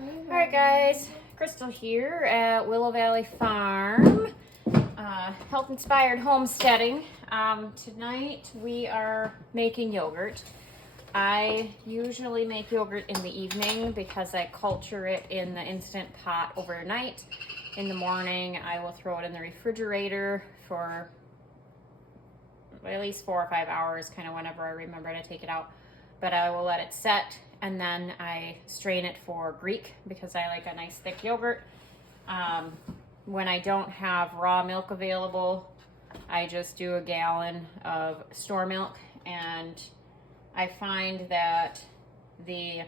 All right, guys, Crystal here at Willow Valley Farm, health inspired homesteading. Tonight we are making yogurt. I usually make yogurt in the evening because I culture it in the Instant Pot overnight. In the morning I will throw it in the refrigerator for at least 4 or 5 hours, kind of whenever I remember to take it out. But I will let it set, and then I strain it for Greek because I like a nice thick yogurt. When I don't have raw milk available, I just do a gallon of store milk, and I find that the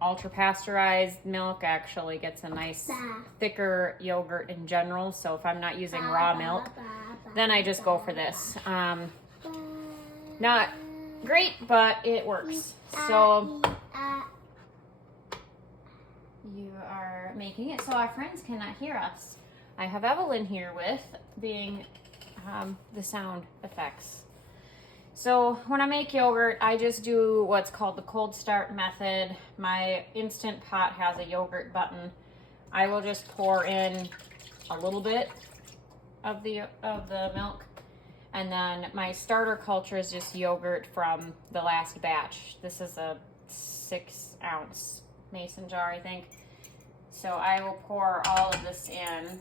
ultra pasteurized milk actually gets a nice thicker yogurt in general. So if I'm not using raw milk, then I just go for this. Not great, but it works. So you are making it so our friends cannot hear us. I have Evelyn here with being the sound effects. So when I make yogurt, I just do what's called the cold start method. My Instant Pot has a yogurt button. I will just pour in a little bit of the milk. And then my starter culture is just yogurt from the last batch. This is a 6-ounce mason jar, I think. So I will pour all of this in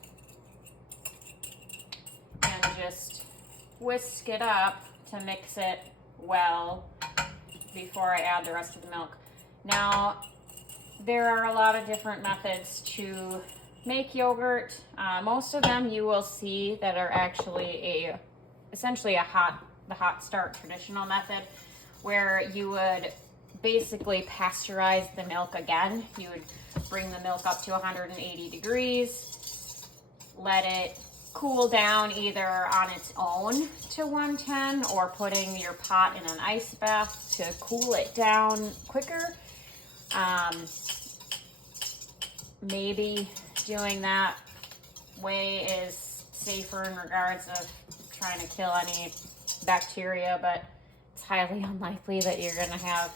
and just whisk it up to mix it well before I add the rest of the milk. Now, there are a lot of different methods to make yogurt. Most of them you will see that are actually essentially the hot start traditional method, where you would basically pasteurize the milk again. You would bring the milk up to 180 degrees, let it cool down either on its own to 110 or putting your pot in an ice bath to cool it down quicker. Maybe doing that way is safer in regards of trying to kill any bacteria, but it's highly unlikely that you're going to have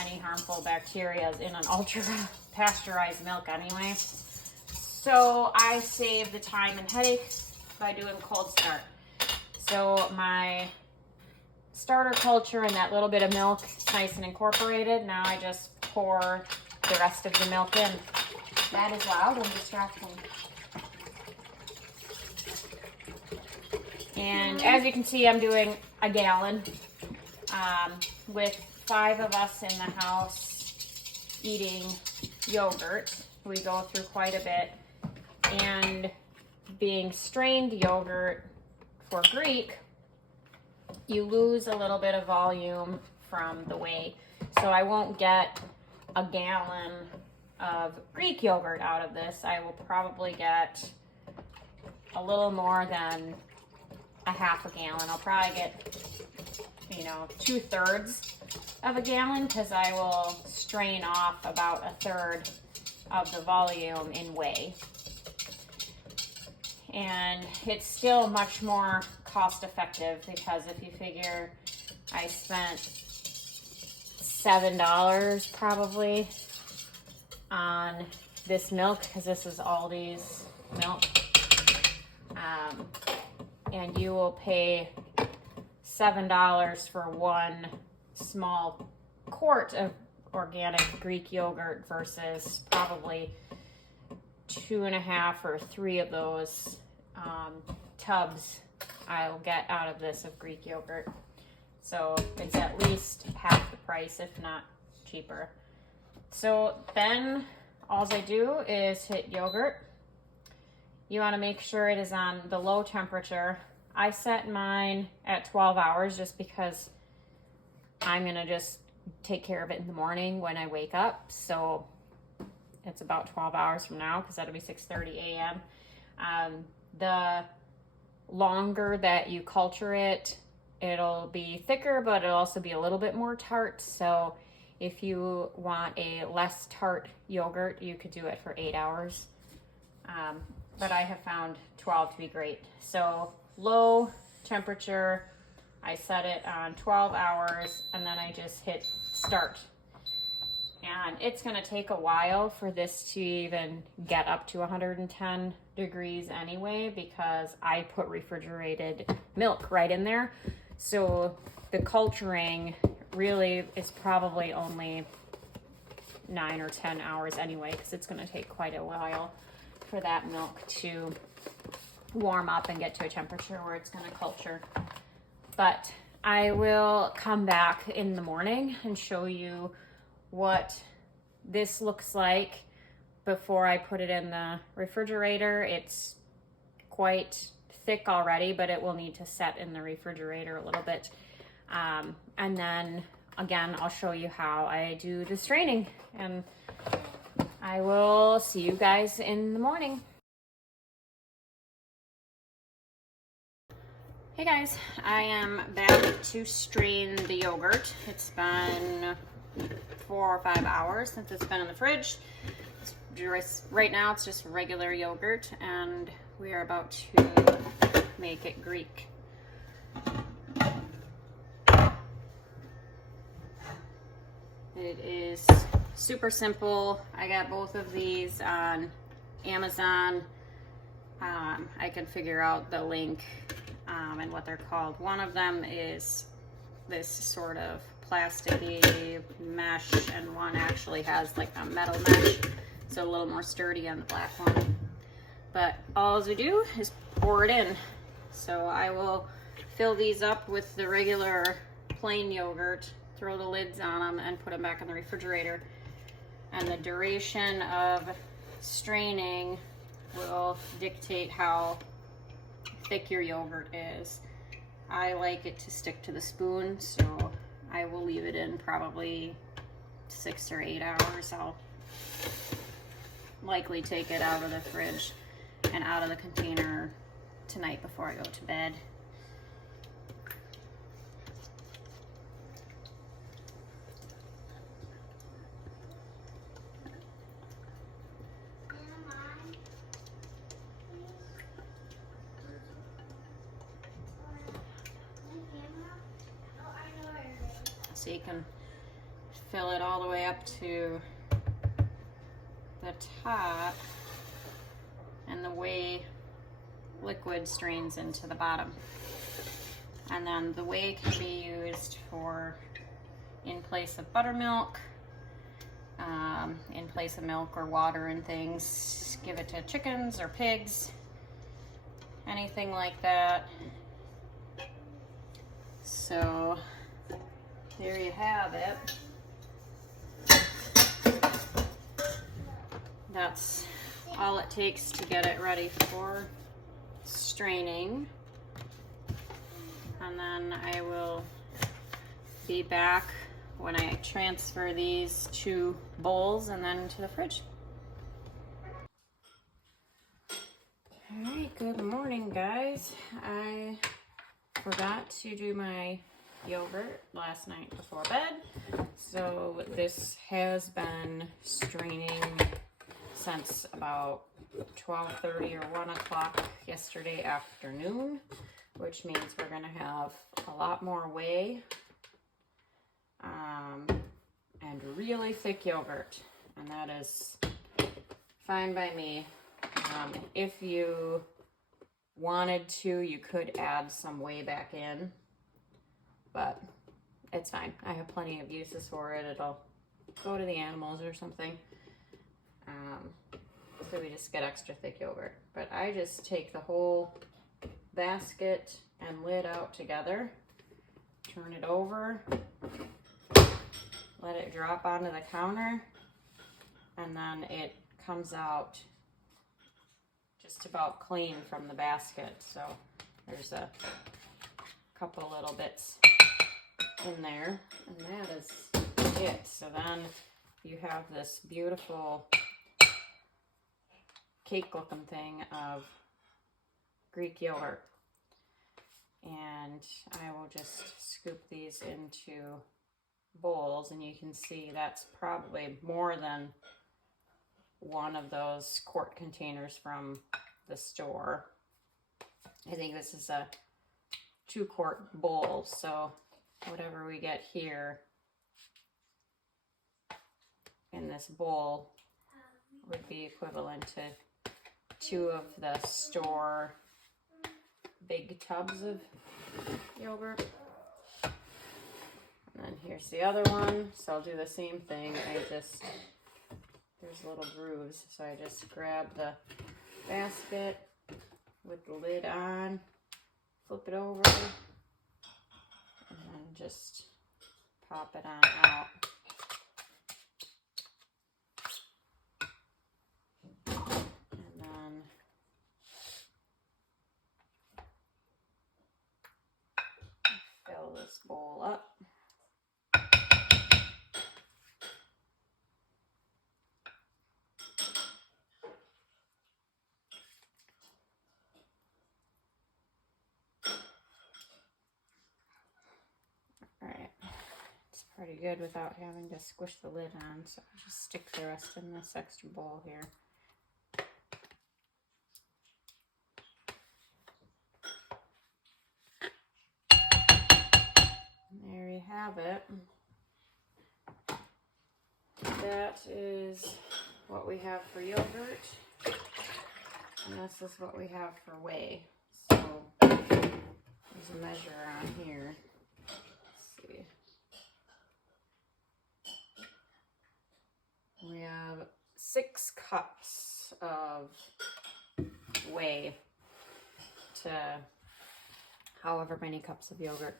any harmful bacteria in an ultra pasteurized milk anyway. So I save the time and headache by doing cold start. So my starter culture and that little bit of milk is nice and incorporated. Now I just pour the rest of the milk in. That is loud and distracting. And as you can see, I'm doing a gallon. With 5 of us in the house eating yogurt, we go through quite a bit. And being strained yogurt for Greek, you lose a little bit of volume from the whey. So I won't get a gallon of Greek yogurt out of this. I will probably get a little more than a half a gallon. I'll probably get, 2/3 of a gallon, because I will strain off about 1/3 of the volume in whey. And it's still much more cost effective, because if you figure I spent $7 probably on this milk, because this is Aldi's milk, and you will pay $7 for one small quart of organic Greek yogurt versus probably 2.5 or 3 of those tubs I'll get out of this of Greek yogurt. So it's at least half the price, if not cheaper. So then all I do is hit yogurt. You want to make sure it is on the low temperature. I set mine at 12 hours just because I'm going to just take care of it in the morning when I wake up. So it's about 12 hours from now, because that'll be 6:30 a.m. The longer that you culture it, it'll be thicker, but it'll also be a little bit more tart. So if you want a less tart yogurt, you could do it for 8 hours. But I have found 12 to be great. So low temperature, I set it on 12 hours, and then I just hit start. And it's gonna take a while for this to even get up to 110 degrees anyway, because I put refrigerated milk right in there. So the culturing really is probably only 9 or 10 hours anyway, because it's gonna take quite a while for that milk to warm up and get to a temperature where it's gonna culture. But I will come back in the morning and show you what this looks like before I put it in the refrigerator. It's quite thick already, but it will need to set in the refrigerator a little bit. And then again, I'll show you how I do the straining, and I will see you guys in the morning. Hey guys, I am back to strain the yogurt. It's been 4 or 5 hours since it's been in the fridge. Right now it's just regular yogurt, and we are about to make it Greek. It is super simple. I got both of these on Amazon. I can figure out the link and what they're called. One of them is this sort of plasticky mesh, and one actually has like a metal mesh, so a little more sturdy on the black one. But all we do is pour it in. So I will fill these up with the regular plain yogurt, throw the lids on them, and put them back in the refrigerator. And the duration of straining will dictate how thick your yogurt is. I like it to stick to the spoon, so I will leave it in probably 6 or 8 hours. I'll likely take it out of the fridge and out of the container tonight before I go to bed. So you can fill it all the way up to the top, and the whey liquid strains into the bottom. And then the whey can be used for in place of buttermilk, in place of milk or water and things. Give it to chickens or pigs, anything like that. So there you have it. That's all it takes to get it ready for straining. And then I will be back when I transfer these to bowls and then to the fridge. All right, good morning, guys. I forgot to do my yogurt last night before bed, so this has been straining since about 12:30 or 1 o'clock yesterday afternoon, which means we're gonna have a lot more whey and really thick yogurt, and that is fine by me. If you wanted to, you could add some whey back in, but it's fine. I have plenty of uses for it. It'll go to the animals or something. So we just get extra thick yogurt. But I just take the whole basket and lid out together, turn it over, let it drop onto the counter, and then it comes out just about clean from the basket. So there's a couple little bits in there, and that is it. So then you have this beautiful cake looking thing of Greek yogurt, and I will just scoop these into bowls, and you can see that's probably more than one of those quart containers from the store. I think this is a 2-quart bowl, so whatever we get here in this bowl would be equivalent to 2 of the store big tubs of yogurt. And then here's the other one. So I'll do the same thing. There's little grooves. So I just grab the basket with the lid on, flip it over, and then just pop it on out. And then fill this bowl up. Alright, it's pretty good without having to squish the lid on, so I'll just stick the rest in this extra bowl here. And there you have it. That is what we have for yogurt, and this is what we have for whey. So there's a measure on here. Let's see. We have 6 cups of whey to however many cups of yogurt.